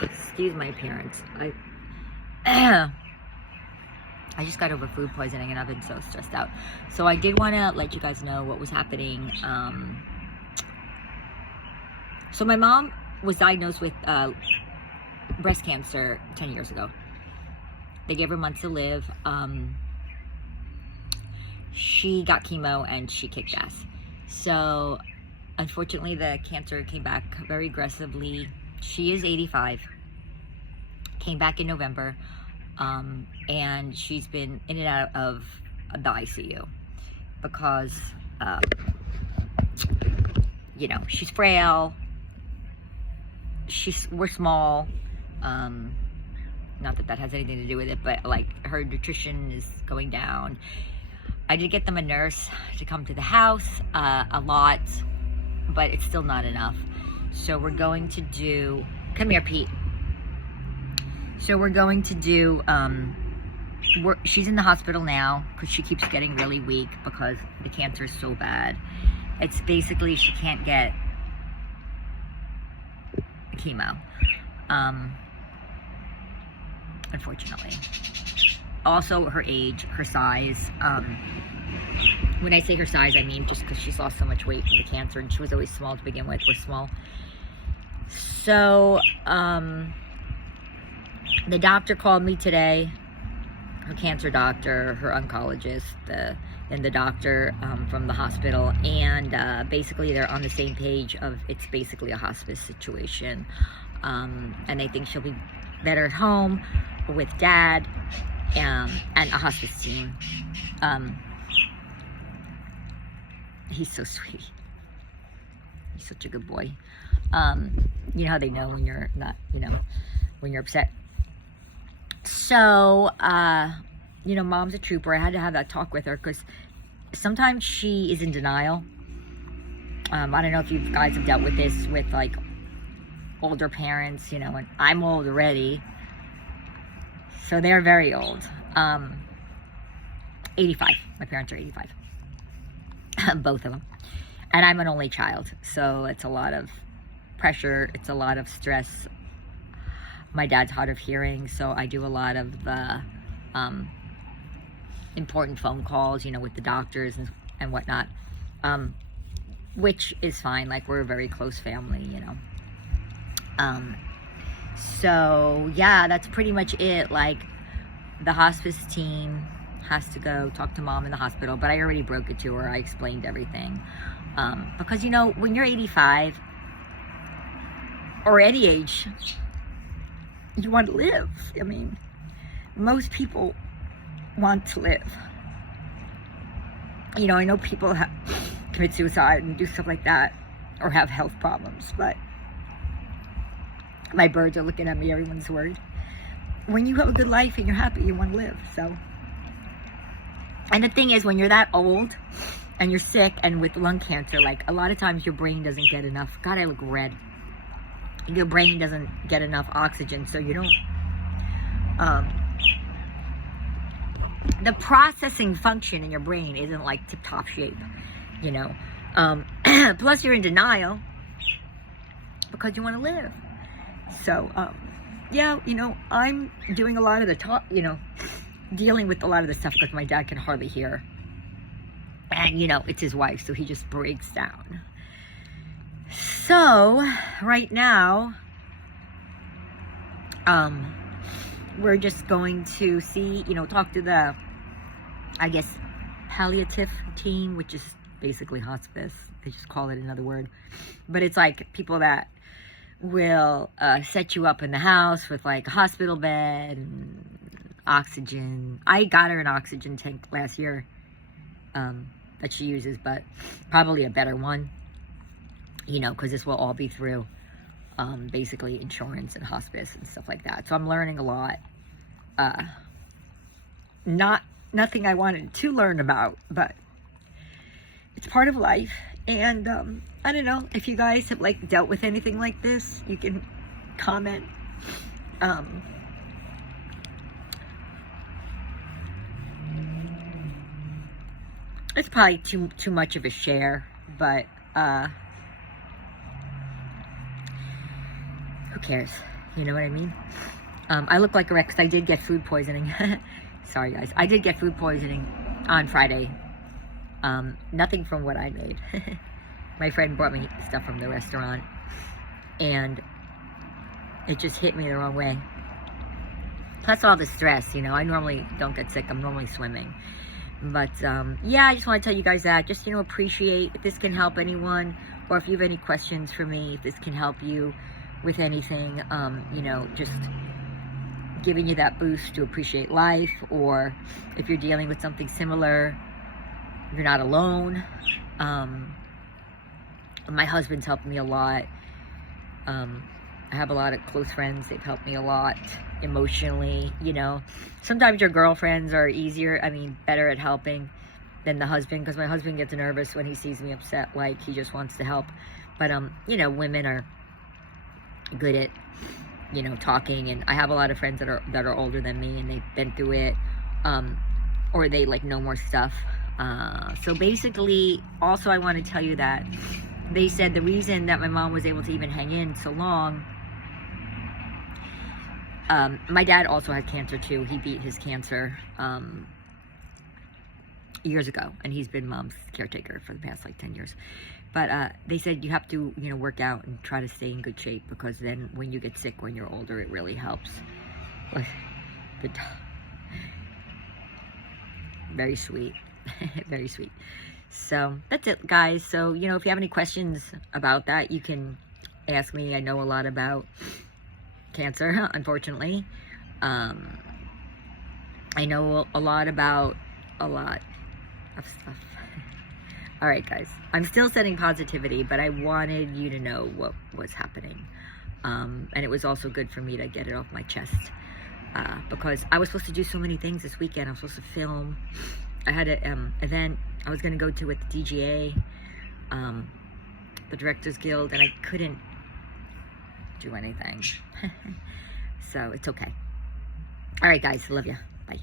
Excuse my appearance. I just got over food poisoning and I've been so stressed out. So I did want to let you guys know what was happening. So my mom was diagnosed with breast cancer 10 years ago. They gave her months to live. She got chemo and she kicked ass. So unfortunately the cancer came back very aggressively. She is 85. Came back in November. And she's been in and out of the ICU because, you know, she's frail. We're small. Not that that has anything to do with it, but like her nutrition is going down. I did get them a nurse to come to the house a lot, but it's still not enough. So we're going to do, come here, Pete. So we're going to do, she's in the hospital now because she keeps getting really weak because the cancer is so bad. It's basically she can't get chemo, unfortunately. Also her age, her size. When I say her size, I mean just because she's lost so much weight from the cancer and she was always small to begin with. We're small. So, the doctor called me today, her cancer doctor, her oncologist, and the doctor from the hospital, and basically they're on the same page of it's basically a hospice situation, and they think she'll be better at home with Dad and a hospice team. He's so sweet. He's such a good boy. You know how they know when you're not, you know, when you're upset. So, you know, Mom's a trooper. I had to have that talk with her because sometimes she is in denial. I don't know if you guys have dealt with this with like older parents, you know, and I'm old already. So they're very old. 85. My parents are 85. Both of them. And I'm an only child. So it's a lot of pressure. It's a lot of stress. My dad's hard of hearing, so I do a lot of the important phone calls, you know, with the doctors and whatnot, which is fine. Like, we're a very close family, you know. So, yeah, that's pretty much it. Like, the hospice team has to go talk to Mom in the hospital, but I already broke it to her. I explained everything. Because, you know, when you're 85, or any age, you want to live. I mean, most people want to live. You know, I know people commit suicide and do stuff like that, or have health problems, but my birds are looking at me, everyone's worried. When you have a good life and you're happy, you want to live, so. And the thing is, when you're that old, and you're sick, and with lung cancer, like, a lot of times your brain doesn't get enough, God, I look red. Your brain doesn't get enough oxygen, so you don't, the processing function in your brain isn't like tip-top shape, you know. Plus you're in denial because you want to live. So, yeah, you know, I'm doing a lot of the talk, you know, dealing with a lot of the stuff because my dad can hardly hear. And, you know, it's his wife, so he just breaks down. So, right now, we're just going to see, you know, talk to the, I guess, palliative team, which is basically hospice. They just call it another word. But it's like people that will set you up in the house with like a hospital bed and oxygen. I got her an oxygen tank last year that she uses, but probably a better one. You know, because this will all be through basically insurance and hospice and stuff like that. So I'm learning a lot. Nothing I wanted to learn about, but it's part of life. And I don't know if you guys have like dealt with anything like this, you can comment. It's probably too much of a share, but who cares? You know what I mean? I look like a wreck because I did get food poisoning. Sorry, guys. I did get food poisoning on Friday. Nothing from what I made. My friend brought me stuff from the restaurant, and it just hit me the wrong way. Plus all the stress, you know. I normally don't get sick. I'm normally swimming. But, yeah, I just want to tell you guys that. Just, you know, appreciate if this can help anyone, or if you have any questions for me, if this can help you with anything, you know, just giving you that boost to appreciate life, or if you're dealing with something similar, you're not alone. My husband's helped me a lot. I have a lot of close friends. They've helped me a lot emotionally, you know. Sometimes your girlfriends are better at helping than the husband, because my husband gets nervous when he sees me upset, like he just wants to help. But, you know, women are good at, you know, talking, and I have a lot of friends that are older than me, and they've been through it, or they like know more stuff. So basically, also I want to tell you that they said the reason that my mom was able to even hang in so long, my dad also had cancer too. He beat his cancer years ago, and he's been mom's caretaker for the past like 10 years. But they said you have to, you know, work out and try to stay in good shape, because then when you get sick when you're older, it really helps. Good. Very sweet. Very sweet. So that's it, guys. So, you know, if you have any questions about that, you can ask me. I know a lot about cancer, unfortunately. I know a lot about a lot of stuff. All right, guys. I'm still setting positivity, but I wanted you to know what was happening. And it was also good for me to get it off my chest, because I was supposed to do so many things this weekend. I was supposed to film. I had an event I was going to go to with the DGA, the Directors Guild, and I couldn't do anything. So it's okay. All right, guys. Love you. Bye.